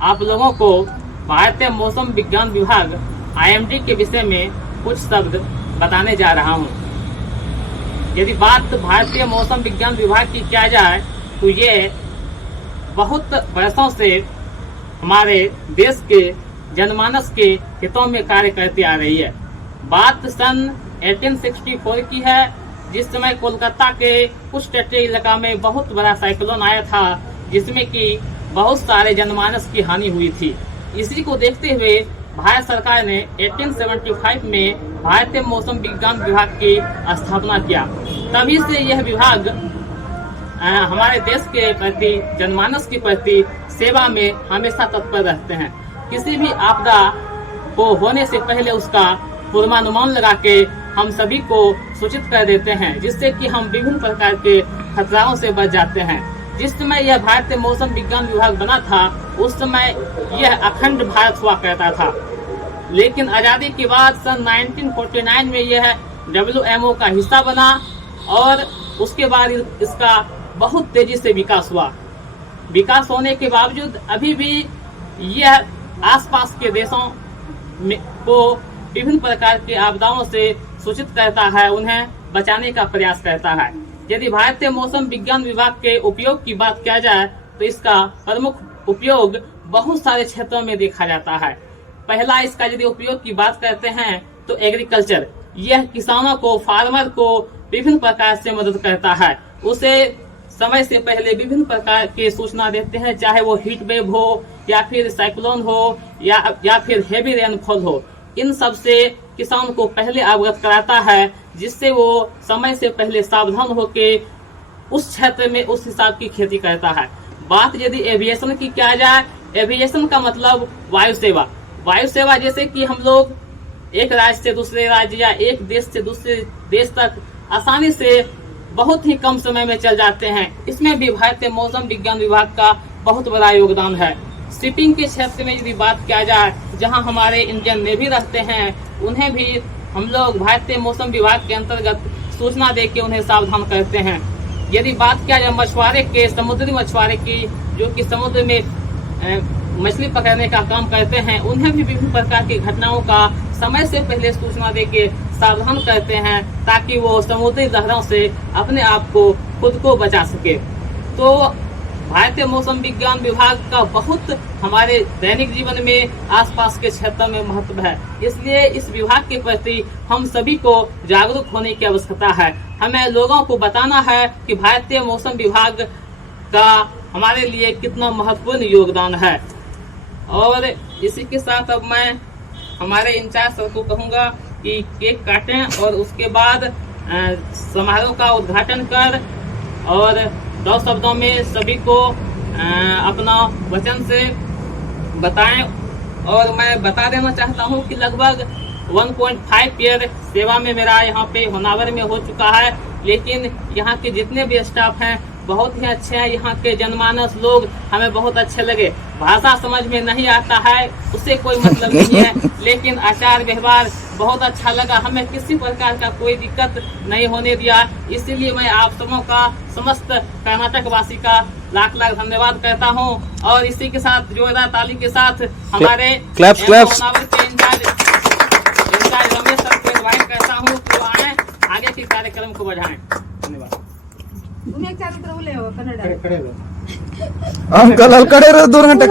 आप लोगों को भारतीय मौसम विज्ञान विभाग IMD के विषय में कुछ शब्द बताने जा रहा हूँ। यदि बात भारतीय मौसम विज्ञान विभाग की किया जाए तो ये बहुत वर्षों से हमारे देश के जनमानस के हितों में कार्य करती आ रही है। बात सन 1864 की है, जिस समय कोलकाता के कुछ तटीय इलाका में बहुत बड़ा साइक्लोन आया था, जिसमें कि बहुत सारे जनमानस की हानि हुई थी। इसी को देखते हुए भारत सरकार ने 1875 में भारतीय मौसम विज्ञान विभाग की स्थापना किया। तभी से यह विभाग हमारे देश के प्रति, जनमानस के प्रति सेवा में हमेशा तत्पर रहते हैं। किसी भी आपदा को होने से पहले उसका पूर्वानुमान लगा के हम सभी को सूचित कर देते हैं, जिससे कि हम विभिन्न प्रकार के खतराओं से बच जाते हैं। जिस समय यह भारतीय मौसम विज्ञान विभाग बना था, उस समय यह अखंड भारत हुआ करता था। लेकिन आजादी के बाद सन 1949 में यह WMO का हिस्सा बना और उसके बाद इसका बहुत तेजी से विकास हुआ। विकास होने के बावजूद अभी भी यह आसपास के देशों को विभिन्न प्रकार की आपदाओं से सूचित करता है, उन्हें बचाने का प्रयास करता है। यदि भारतीय मौसम विज्ञान विभाग के उपयोग की बात किया जाए तो इसका प्रमुख उपयोग बहुत सारे क्षेत्रों में देखा जाता है। पहला, इसका यदि उपयोग की बात करते हैं तो एग्रीकल्चर, यह किसानों को, फार्मर को विभिन्न प्रकार से मदद करता है। उसे समय से पहले विभिन्न प्रकार के सूचना देते हैं, चाहे वो हीट वेव हो या फिर साइक्लोन हो या फिर हेवी रेनफॉल हो। इन सब से किसान को पहले अवगत कराता है, जिससे वो समय से पहले सावधान होके उस क्षेत्र में उस हिसाब की खेती करता है। बात यदि एविएशन की किया जाए, एविएशन का मतलब वायु सेवा। वायु सेवा जैसे कि हम लोग एक राज्य से दूसरे राज्य या एक देश से दूसरे देश तक आसानी से बहुत ही कम समय में चल जाते हैं। इसमें भी भारतीय मौसम विज्ञान विभाग का बहुत बड़ा योगदान है। शिपिंग के क्षेत्र में यदि बात किया जाए, जहां हमारे इंडियन नेवी रहते हैं, उन्हें भी हम लोग भारतीय मौसम विभाग के अंतर्गत सूचना देके उन्हें सावधान करते हैं। यदि बात किया जाए मछुआरे के, समुद्री मछुआरे की, जो कि समुद्र में मछली पकड़ने का काम करते हैं, उन्हें भी विभिन्न प्रकार की घटनाओं का समय से पहले सूचना देके सावधान करते हैं, ताकि वो समुद्री लहरों से अपने आप को, खुद को बचा सके। तो भारतीय मौसम विज्ञान विभाग का बहुत हमारे दैनिक जीवन में, आसपास के क्षेत्रों में महत्व है। इसलिए इस विभाग के प्रति हम सभी को जागरूक होने की आवश्यकता है। हमें लोगों को बताना है कि भारतीय मौसम विभाग का हमारे लिए कितना महत्वपूर्ण योगदान है। और इसी के साथ अब मैं हमारे इंचार्ज सर को कहूँगा कि केक काटें और उसके बाद समारोह का उद्घाटन कर और 2 शब्दों में सभी को अपना वचन से बताएं। और मैं बता देना चाहता हूं कि लगभग 1.5 ईयर सेवा में मेरा यहाँ पे होनावर में हो चुका है, लेकिन यहाँ के जितने भी स्टाफ हैं बहुत ही अच्छे हैं। यहाँ के जनमानस लोग हमें बहुत अच्छे लगे। भाषा समझ में नहीं आता है उससे कोई मतलब नहीं है, लेकिन आचार व्यवहार बहुत अच्छा लगा। हमें किसी प्रकार का कोई दिक्कत नहीं होने दिया। इसीलिए मैं आप सबों का, समस्त कर्नाटक वासी का लाख लाख धन्यवाद करता हूँ। और इसी के साथ जोरदार ताली के साथ हमारे होनावर के इंचार्ज रमेश सर को इनवाइट करता हूँ कि वो आए, आगे के कार्यक्रम को बढ़ाएं। धन्यवाद। अंकल ಅಲ್ಲಿ ಕಡೆ 2 ಗಂಟೆ